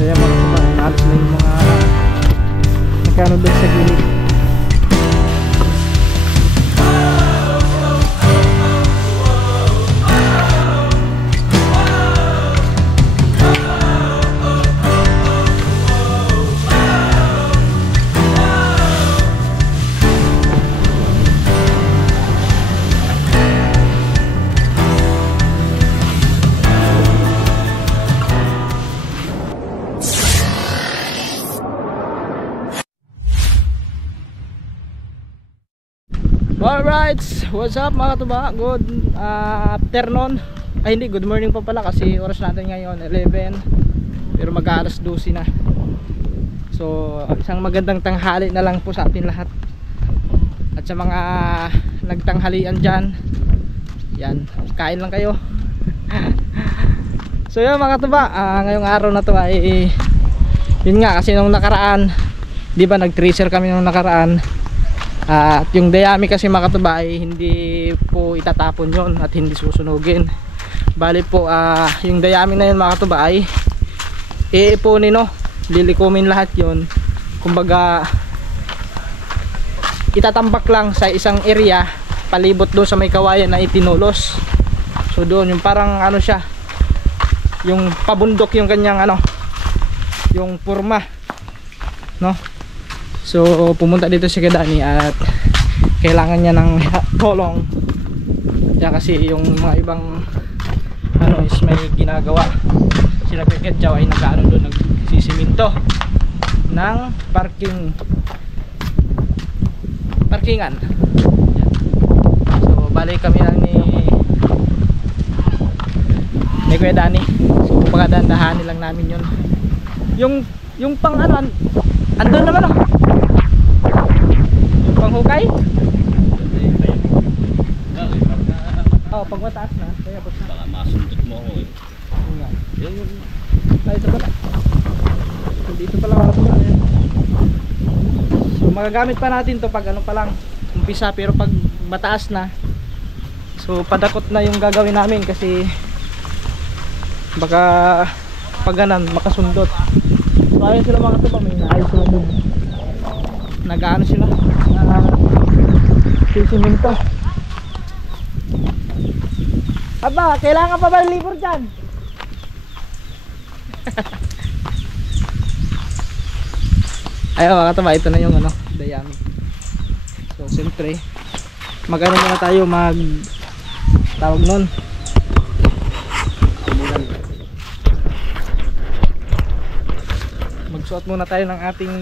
Kaya mga tuba, inalis na yung mga nakano doon sa gilid. Alright, what's up mga tuba? Good afternoon. Ay hindi, good morning pa pala kasi oras natin ngayon 11. Pero mag-aalas 12 na. So isang magandang tanghali na lang po sa atin lahat. At sa mga nagtanghalian dyan, yan, kain lang kayo. So yun mga tuba, ngayong araw na to ay yun nga kasi nung nakaraan, di ba nag-tracer kami nung nakaraan. At yung dayami kasi mga katuba ay hindi po itatapon yon at hindi susunugin. Bali po yung dayami na yun mga katuba ay iipunin, no? Lilikumin lahat yon. Kumbaga itatambak lang sa isang area palibot doon sa may kawayan na itinulos. So doon yung parang ano siya, yung pabundok yung kanyang ano, yung purma, no? So pumunta dito si Kadani at kailangan niya ng tulong. Kaya kasi yung mga ibang ano is may ginagawa. Sila Peketjaw ay nag-ano doon, nagsisiminto ng parkingan. So balik kami lang ni Kuya Dani. So pagdahan-dahanin lang namin yun. Yung pang ano, andun naman oh. Yung panghukay? Oh, pag mataas na, kaya basta. Baka masundot mo ako eh. Ay, ito pala. Dito pala ako pala. So magagamit pa natin to pag ano pa lang, umpisa, pero pag mataas na, so padakot na yung gagawin namin kasi baka pag ganan makasundot. So ayun sila mga tuba, may naayos sila doon. Nag-ano sila? Sisiminto. Aba, kailangan pa ba libur dyan? Ayun mga tuba, ito na yung ano, dayami. So siyempre mag-ano muna tayo, tawag nun, magsuot muna tayo ng ating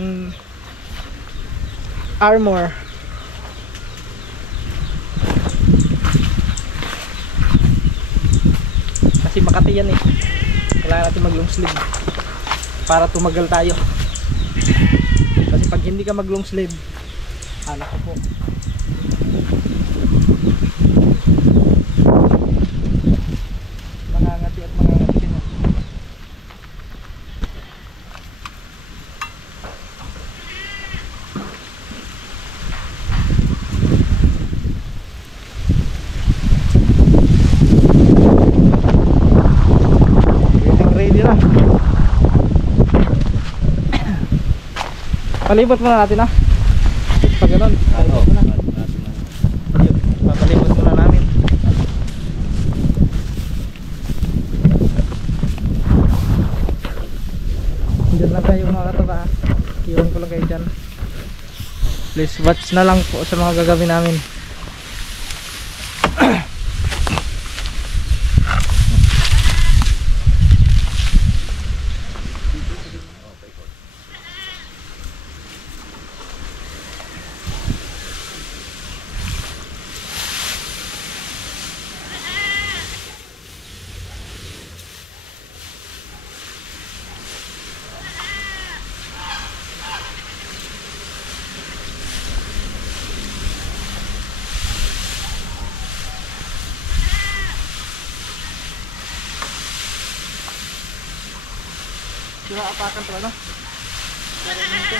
armor. Kasi Makati yan eh, kailangan natin mag long sleeve para tumagal tayo. Kasi pag hindi ka mag long sleeve, anak ko po, mangangati at mangangati na. Ready na. Palibot muna natin pag ganun, palibot muna. Papalibot muna namin. Diyan lang tayo mga katuba. Iwan ko lang kayo dyan. Please watch na lang po sa mga gagawin namin. Sila apakan pala, no? Pero nito.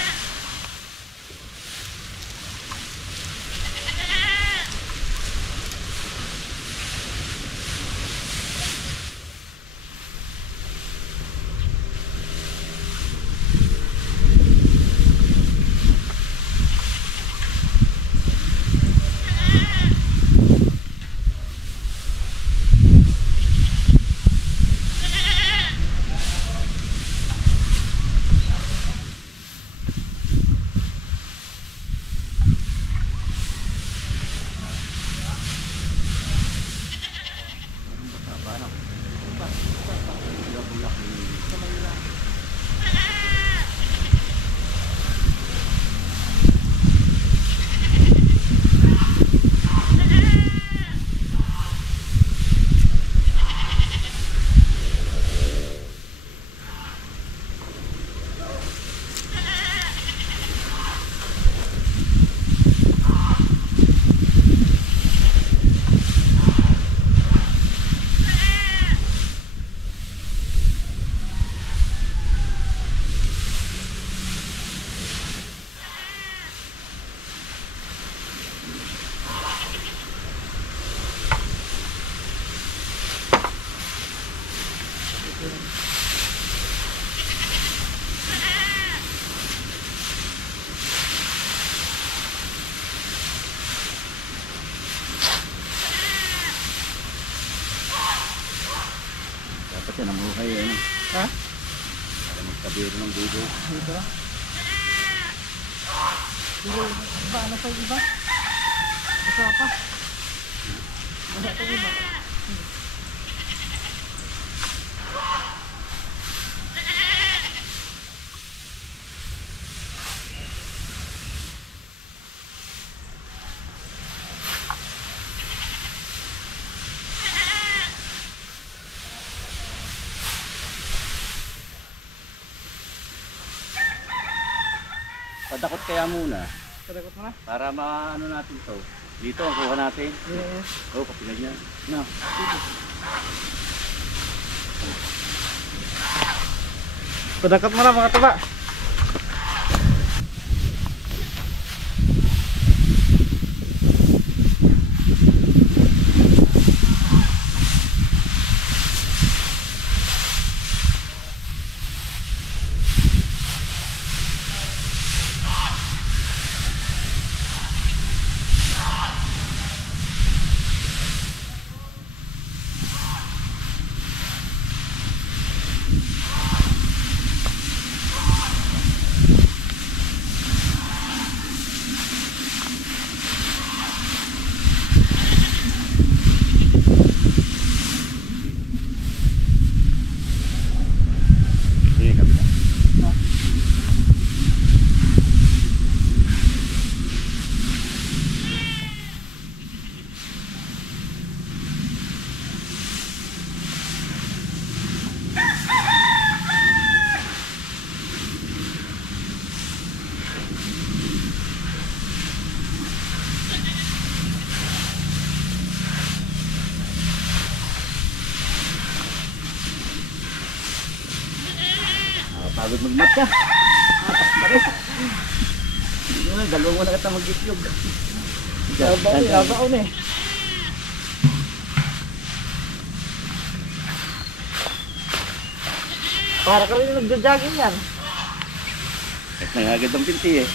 Kabiro ng dito. Dito. Pero iba, ano pa yung iba? Isa pa. Wala pa yung iba. Padakot kaya muna. Padagot mo na? Para maano natin to. Dito ang kuha natin. Yes. Oh, kapila niya. No. Padagot mo na mga tuba. Sige, kapila. Pagod magmat ka. Bakit? Dalawang na kita mag-itlog. Labaon eh. Para ka rin nagja-jogging yan. Kahit nangagad ang pinti eh.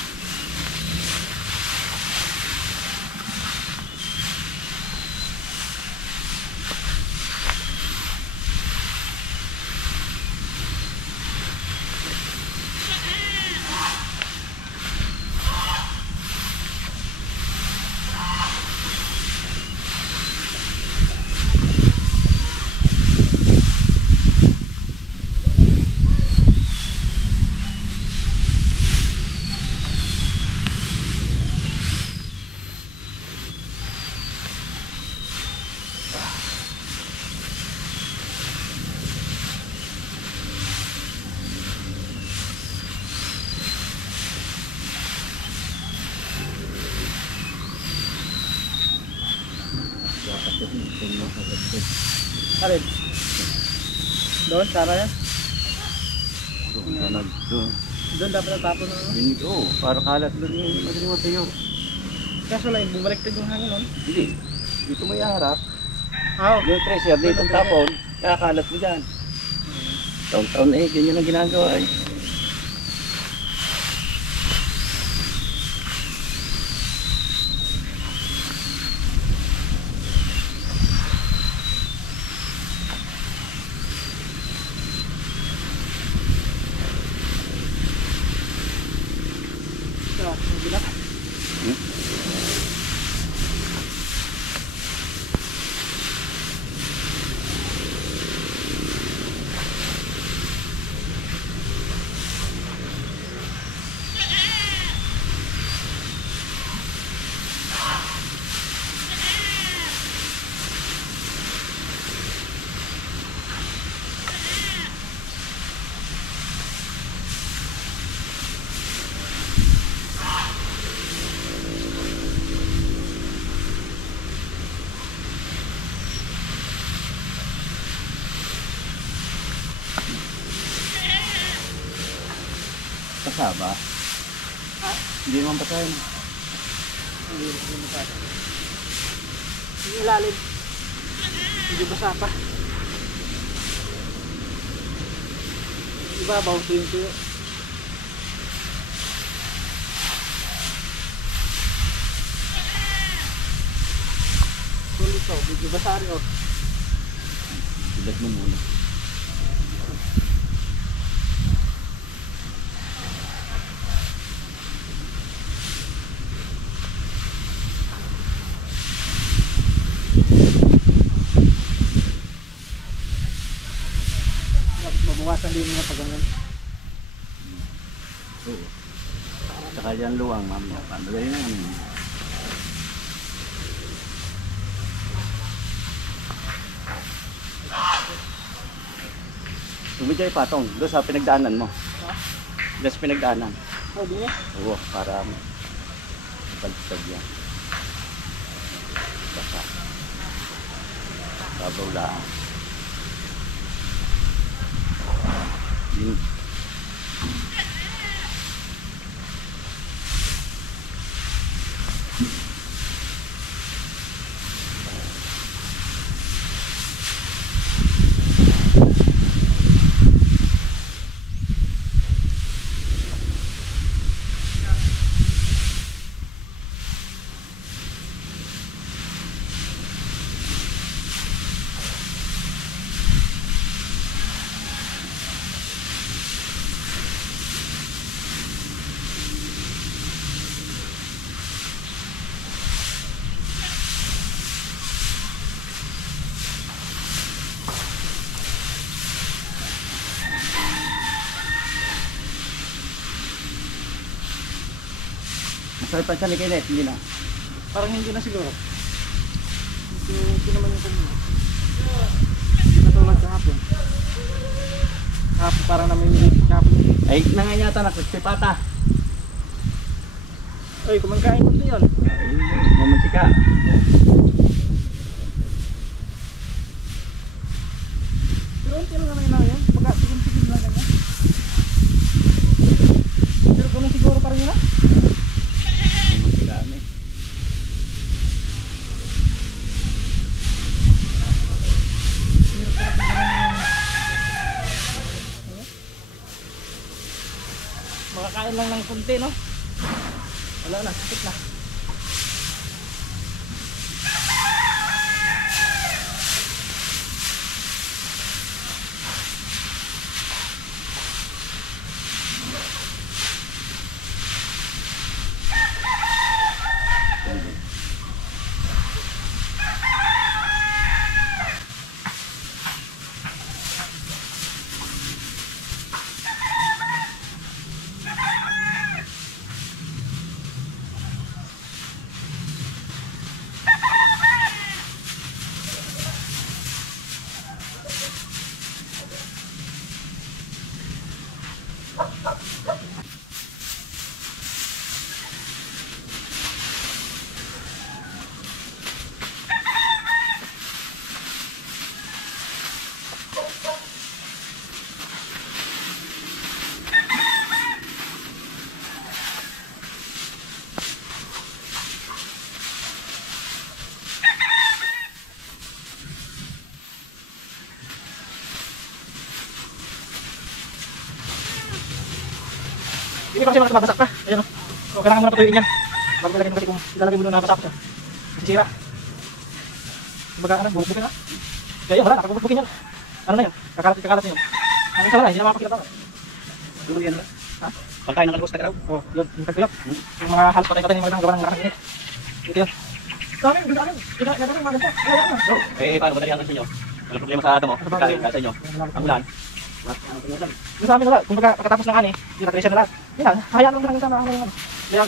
Alin? Doon, Sara yan? Doon dapat natapon na. Oo, para kalat doon yung madaling matayo. Kaso lang, bumaliktad yung hangin nun. Hindi. Dito may harap. Oo. Yung treasure, dito ang tapon. Kakalat mo dyan. Taon-taon eh, ganyan ang ginagawa eh. Kasaba? Hindi naman patayin. Hindi masyado. Yung ilalim. Hindi basa pa. Ibabaw tuyo-tuyo. Sulit to, medyo basa rin oh. Sulat mo muna. Oo. Saka dyan luwang, ma'am. Pandalay na yan. Tumidya yung patong. Doon sa pinagdaanan mo. Doon sa pinagdaanan. Oh, di eh. Oo, para pagtag yan. Baka. Babaw lang. Yun. Masarap pa siya ni Kenneth, hindi na. Parang hindi na siguro. Hindi naman yung kanina. Natulad kahapon. Kahapon parang namimilig kahapon. Ay, nanganyata na, pata. Ay, kumangkain mo din yun. Ay, mamantika. Pero unti lang naman yun. Pagka-tigim-tigim lang ganyan. Pero kung siguro parang yun na. Mamantika kami. Makakain lang ng kunti, no? Wala na, sakit na. Hindi kasi mabasak pa. Ayan o. So, kailangan mo na patuyuin yan. Bago ilagay mo kasi kung ilalagay mo doon na basap siya. Masisira. Kumbaga, bubukin na. Kaya yun, wala, nakapagbubukin yan. Ano na yun? Kakalat na yun. Ang isa wala, hindi na makapakita pa. Duro yan ba? Ha? Pagkain ng kalbos na karaw. Oo, yun, yung tagtuyok. Yung mga halos patay-patay yung mga gawa ng lakas init. Ito yun. Dami, ganda yun. Ganda yung mga ganito. Kaya yan. Eh, paano ba dali sa inyo? Walang problema sa mo. Pagkain sa inyo. Ang ulan. Yung sa amin wala, kung pagkatapos ng ani, yung natresya na lahat. Yun lang, hayaan lang sa mga ano. Kaya,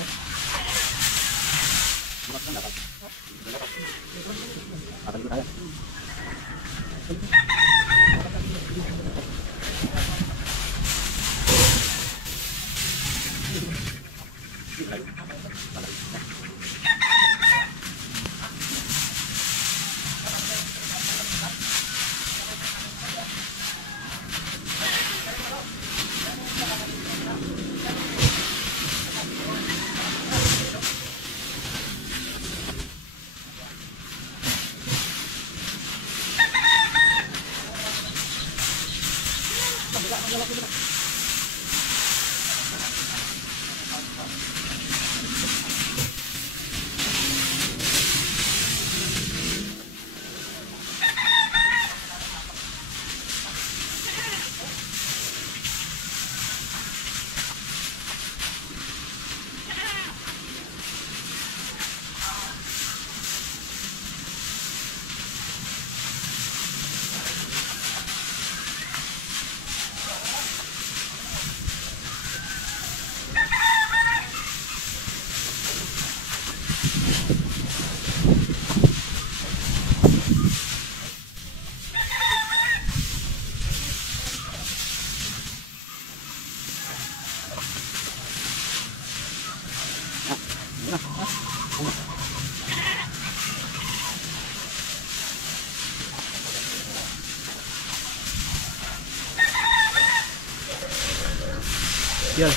Yan.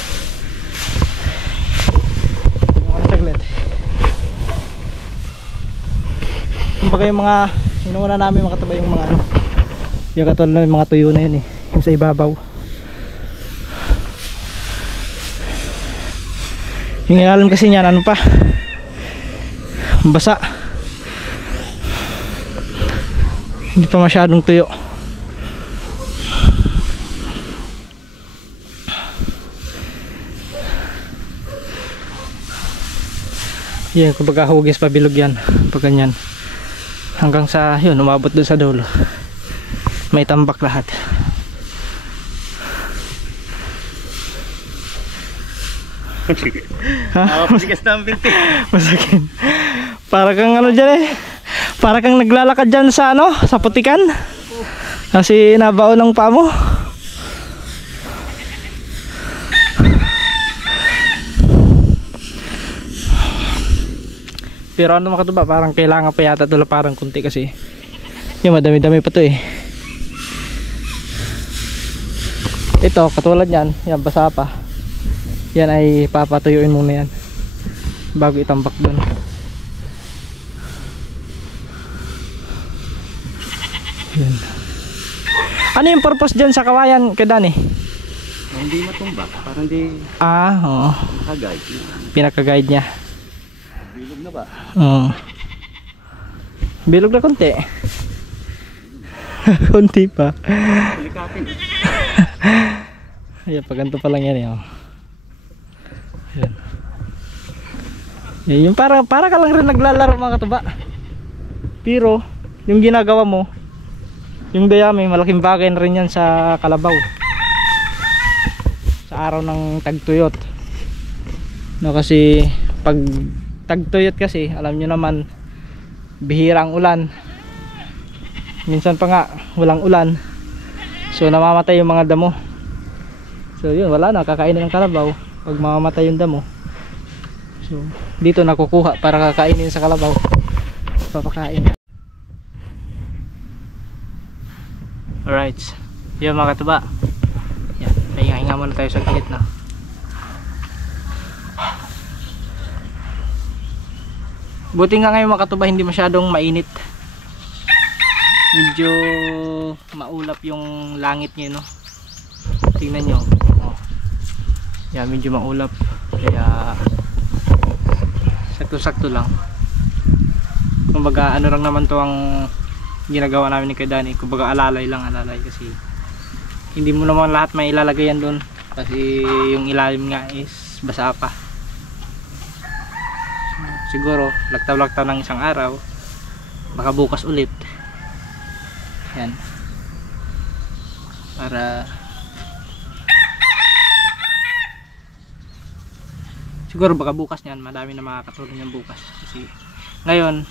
Saglit. Kumbaga yung mga inuuna namin makataba yung mga ano, yung katulad ng mga tuyo na yun eh, yung sa ibabaw. Yung ilalim kasi niyan ano pa, basa, hindi pa masyadong tuyo. Yan, kumbaga hugis pa bilog yan pag ganyan, hanggang sa yun umabot doon sa dulo, may tambak lahat. Masigas na ang binti. Masakit. Para kang ano dyan eh, para kang naglalakad dyan sa ano, sa putikan, kasi nabaon ng paa mo. Pero ano makatuba, parang kailangan pa yata ito parang kunti kasi yung madami-dami pa to eh. Ito katulad yan, yan basa pa. Yan ay papatuyuin muna yan bago itambak doon. Yan. Ano yung purpose dyan sa kawayan Kadani? Hindi matumba, parang di Oo, nakagay. pinaka-guide niya. Bilog na ba? Bilog na konti. Konti pa. Silikatin. Ayan, pag ganito pa lang yan eh. Ayan. Yan, yung para ka lang rin naglalaro mga katuba. Pero yung ginagawa mo, yung dayami, malaking bagay na rin yan sa kalabaw, sa araw ng tagtuyot. No, kasi pag tagtuyot kasi alam nyo naman, bihira ang ulan, minsan pa nga walang ulan, so namamatay yung mga damo. So yun, wala na, kakainin ng kalabaw pag mamamatay yung damo. So dito nakukuha para kakainin sa kalabaw, papakain. Alright, yun mga katuba. Yan, pahinga-hinga muna tayo sa gilid na. Buti nga ngayon mga katuba, hindi masyadong mainit. Medyo maulap yung langit niya, no? Tingnan nyo. Oh. Yan, medyo maulap. Kaya sakto-sakto lang. Kumbaga ano lang naman to ang ginagawa namin ni Kadani. Kumbaga alalay lang, alalay. Kasi hindi mo naman lahat may ilalagay yan doon. Kasi yung ilalim nga is basa pa. Siguro lagtaw-lagtaw ng isang araw, baka bukas ulit. Yan, para siguro baka bukas niyan madami na makakatulong yung bukas. Kasi ngayon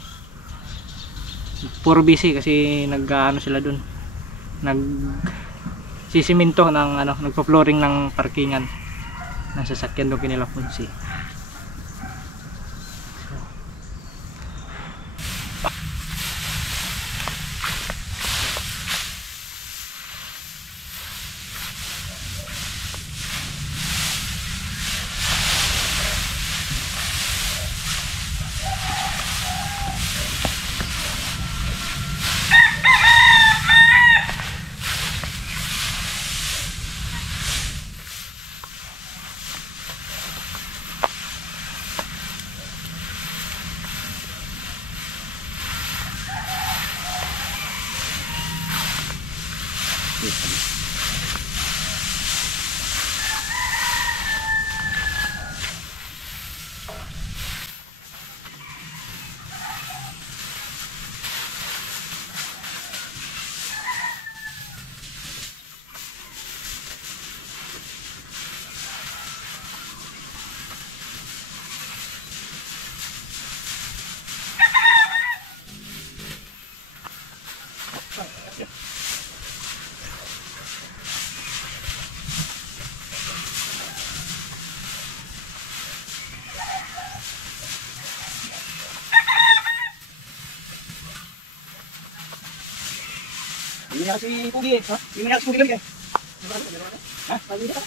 puro busy kasi nag-ano sila dun, nag sisiminto ng ano, nagpo-flooring ng parkingan ng sasakyan doon kinila Punsi. Hindi na kasi Pugi eh. Ha? Hindi na kasi Pugi lagi eh. Ha? Pagod ka.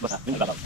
Basta, yung ibabaw.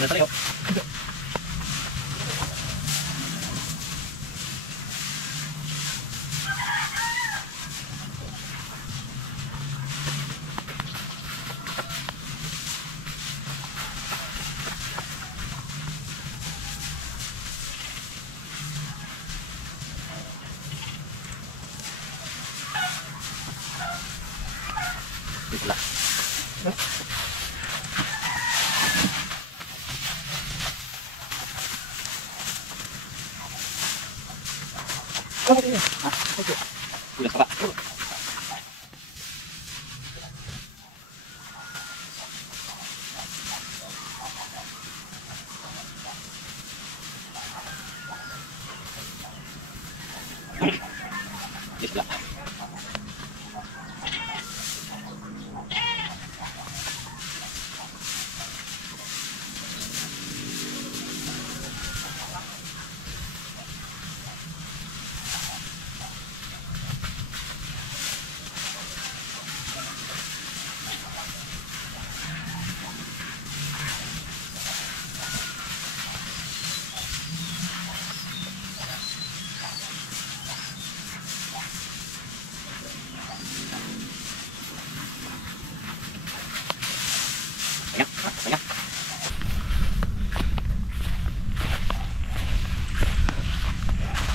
Tayo. Itulah. Udah Pak. Bismillah.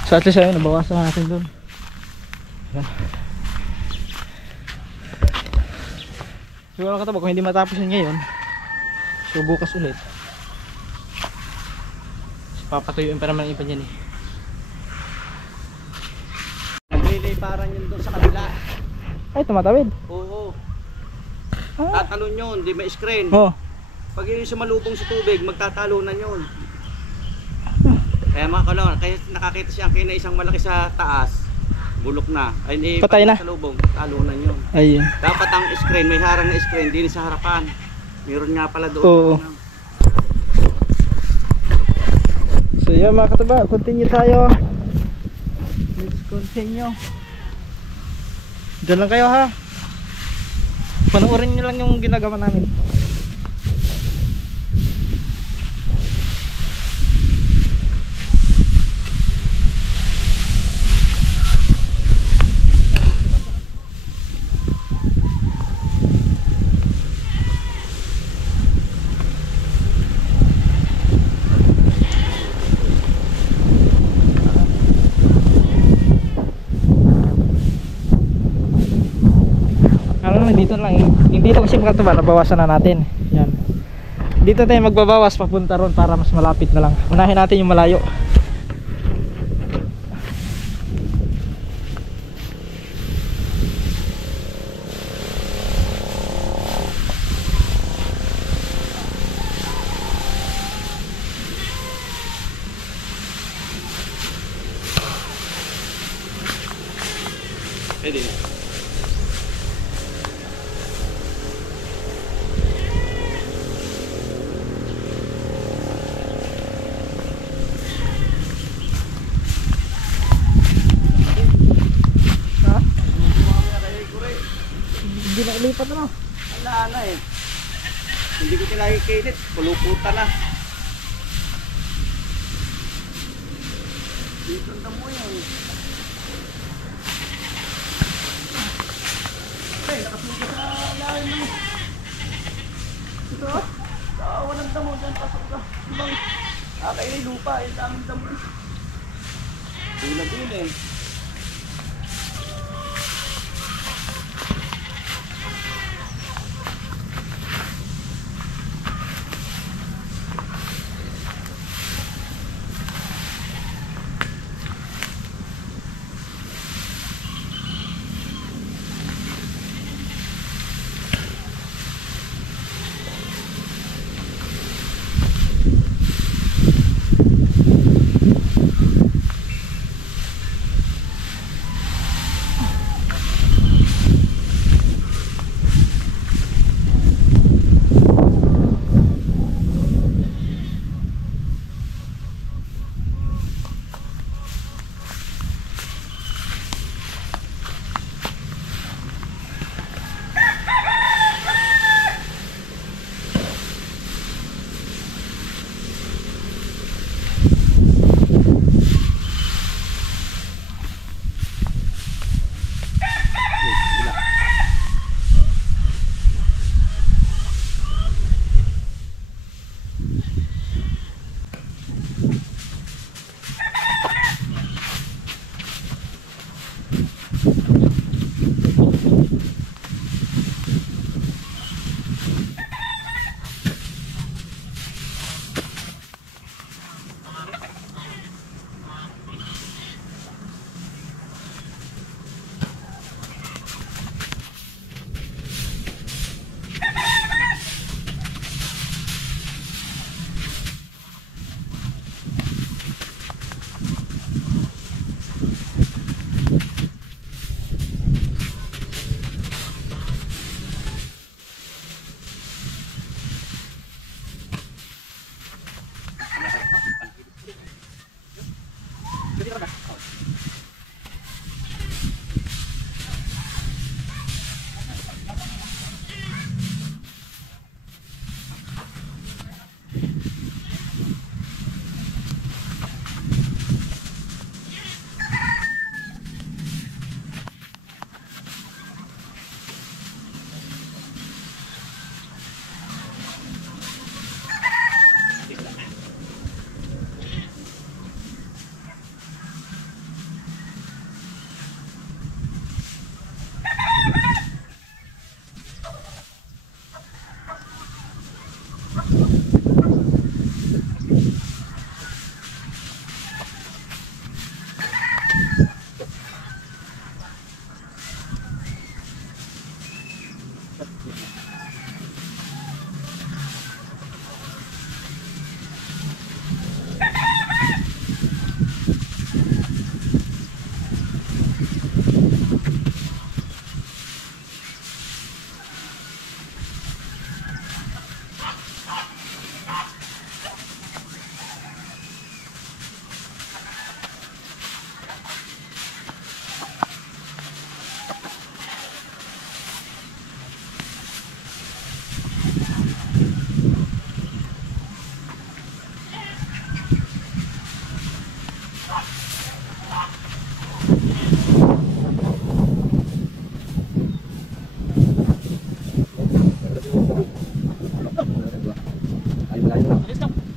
So at least ayun, nabawasan natin doon. Yan. Siguro kataba kung hindi matapos yun ngayon, so bukas ulit. So, papatuyuin pa naman yung iba dyan eh. Nagliliparan yun doon sa kabila. Ay, tumatawid. Oo. Ah. Tatalon yun, di may screen. Oh. Pag yun sumalubong sa tubig, magtatalunan yun. Kaya mga kalawang, kaya nakakita siya kina isang malaki sa taas, bulok na. Ay, hindi, patay na. Salubong, talunan yun. Ayun. Dapat ang screen, may harang na screen, din sa harapan. Meron nga pala doon. Oo. So yun mga kataba, continue tayo. Let's continue. Diyan lang kayo ha. Panoorin nyo lang yung ginagawa namin. Dito lang dito kasi makatuba, nabawasan na natin. Yan. Dito tayo magbabawas papunta ron para mas malapit na lang. Unahin natin yung malayo. Pwede na. Hindi na ilipat na. Wala na eh. Hindi ko kinakikilid. Puluputan na. Dito ang damo yan. Ay, nakasuga sa lalim mo. Ito ah. Walang damo dyan. Pasok ka. Ibang kakailay lupa. Ang daming damo. Tulad yun eh.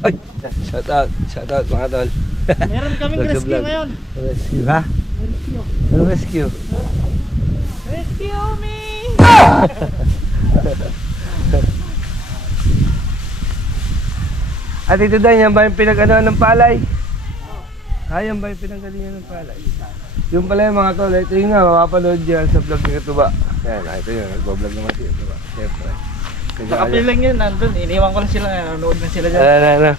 Ay, shout out mga tol. Meron kaming Vlog sa rescue vlog. ngayon. Rescue ha? Rescue. Ano rescue? Rescue me! At ito daw, yan ba yung pinag-ano ng palay? Yan ba yung pinanggalingan ng palay? Yung pala yung mga tol, ito yung nga, mapapanood yan sa vlog ni Katuba. Ayan, ito yun, nagbablog naman si Katuba. Siyempre. Nakapilang yun, nandun. Iniwan ko lang sila, nanonood na sila dyan. Ano?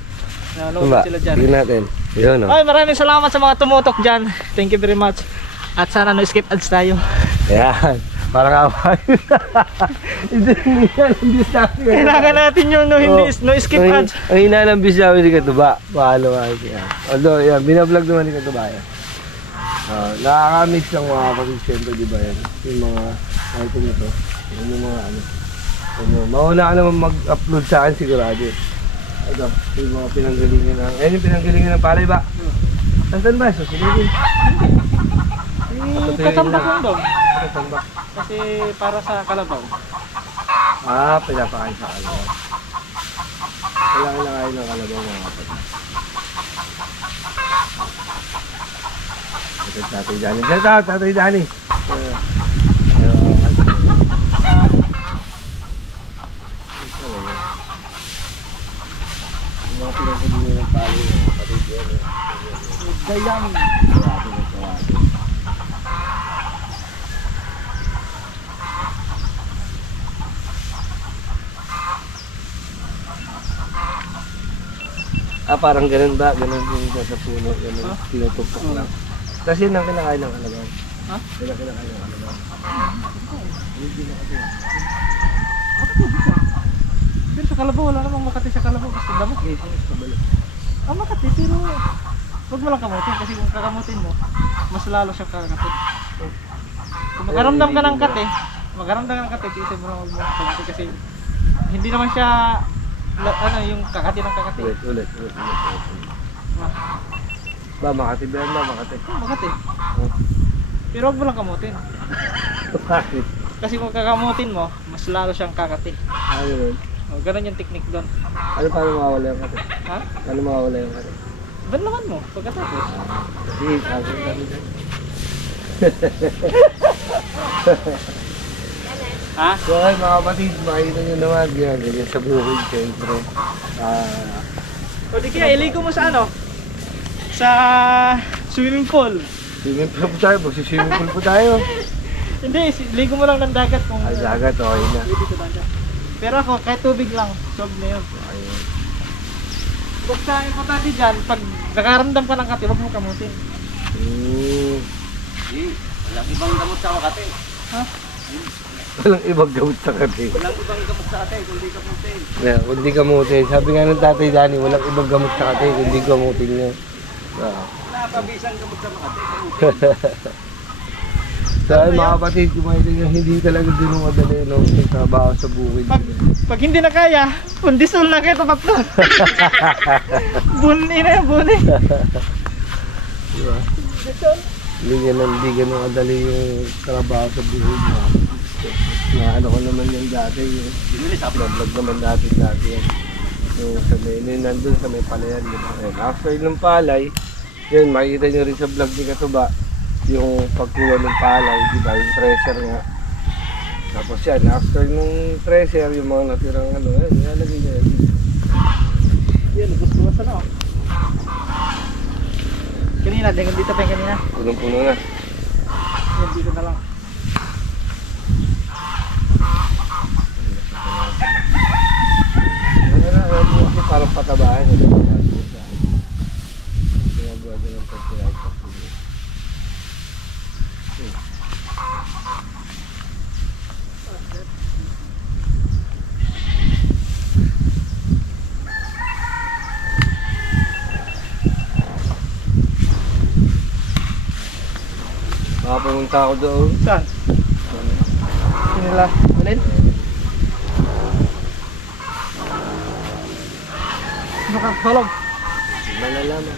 Nanonood Diba? na sila dyan. Tignan natin. Yun, no? Ay, maraming salamat sa mga tumutok dyan. Thank you very much. At sana no skip ads tayo. Ayan. Parang away. Hindi sa akin. Kailangan natin yung no, hindi, no skip ads. Ang hinanambis namin ni Katuba. Paalo nga siya. Although, yan, binablog naman ni Katuba yan. Nakakamiss lang mga kapatid, siyempre, di ba yan? Yung mga item ito. Yung mga ano. Mauna ka naman mag-upload sa akin sigurado. Ito, yung mga pinanggalingan ng... Ayan yung pinanggalingan ng palay ba? Nasaan ba? Susunodin. Katambak lang daw. Katambak. Kasi para sa kalabaw. Pinapakain sa kalabaw. Kailangan na kain ng kalabaw mga kapatid. Ito Tatay Danny. Ito Tatay Danny. Yung mga pinagsabihin ng palo mga kapatid yan. Dayang. Parang ganun ba? Ganun yung sa puno. Ganun. Tinutupok lang. Kasi yun ang kinakain ng kalabaw. Ha? Yun ang kinakain ng kalabaw. Hindi na kasi. Pero sa kalabaw, wala namang Makati sa kalabaw. Kasi damo. Makati, pero huwag mo lang kamutin. Kasi kung kakamutin mo, mas lalo siyang kakatit. Kung magkaramdam ka ng kate, tiisin mo lang huwag mo kamutin. Kasi hindi naman siya yung kakati ng kakati. Ulit. Ba, Makati ba yan ba? Makati. Makati. Oh. Pero huwag mo lang kamutin. Bakit? Kasi kung kakamutin mo, mas lalo siyang kakati. Ayun. Ganun yung technique doon. Ano paano mawawala yung kati? Ha? Paano mawawala yung kati? Banlaman mo pagkatapos. Kasi, sabi ko kami dyan. Ha? So ay mga kapatid, makikita nyo naman ganyan sa bukid siyempre. O di kaya iligo mo sa ano? Sa swimming pool. Swimming pool po tayo, magsiswimming pool po tayo. Hindi, ligo mo lang ng dagat kung Ay, dagat, okay na. pwede sa dagat. Pero ako, kahit tubig lang, solve na yun. Ayun. Huwag sa importante dyan, pag nakaramdam ka ng kati, huwag mo kamutin. Walang ibang gamot sa Makati. Ha? Walang ibang gamot sa kati. Walang ibang gamot sa ate, kundi kamutin. Yeah, kundi kamutin. Sabi nga ng Tatay Danny, walang ibang gamot sa kati, kundi kamutin niya. Wala pa bisang gamot sa Makati, kamutin. So ay mga kapatid, kumain nyo, hindi talaga din mo madali no, yung trabaho sa bukid. Pag hindi na kaya, kondisol na kayo tatlo. Buni na yan, buni. Diba? Hindi ganun madali yung trabaho sa bukid. Na ano ko naman yung dati, yung vlog naman dati yan. Yung sa may, nandun sa may palayan, diba? After ng palay, yun, makikita nyo rin sa vlog ni Katuba, yung pagkuha ng palay, diba? Yung treasure nga. Tapos yan, after nung treasure, yung mga natirang ano, nilalagay niya yan. Yan, gusto na ako. Kanina, dito pa yung kanina. Punong-puno na. Yan, dito na lang. Kasi parang patabahan yun. Ginagawa din ng pagkilay sa puno. Makapunta ako doon. Saan? Nila. Alin? Nakatulog. Malalaman.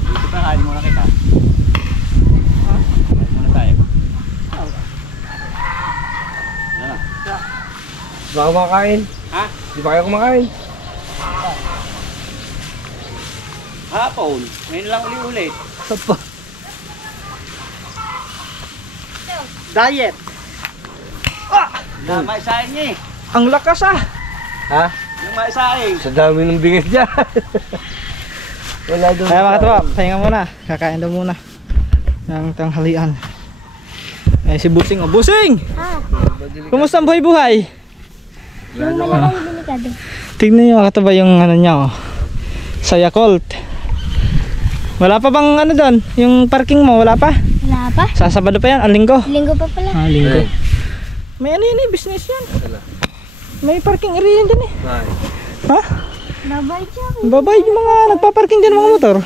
Dito pa, kain muna kita. Ha? Kain muna tayo. ba kayo kumakain? Ha? Di ba kayo kumakain? Hapon. Ngayon lang ulit. Apa? Diet. Na maisahin niya eh. Ang lakas ah. Ha? Yung maisahin. Sa dami ng bingit dyan. Wala doon. Kaya mga katropa, pahinga muna. Kakain daw muna ng tanghalian. Eh si Busing, oh Busing! Kumusta ang buhay-buhay? Yung malaking delikado. Tignan nyo mga katropa yung ano niya oh. Sa Yakult. Wala pa bang ano doon? Yung parking mo, wala pa? Wala pa? Sa Sabado pa yan, linggo. Linggo pa pala. Ah, linggo. May ano yun eh, business yan. May parking area yan dyan eh. Ay. Ha? Babay siya. Babay yung mga nagpa-parking dyan ng mga motor.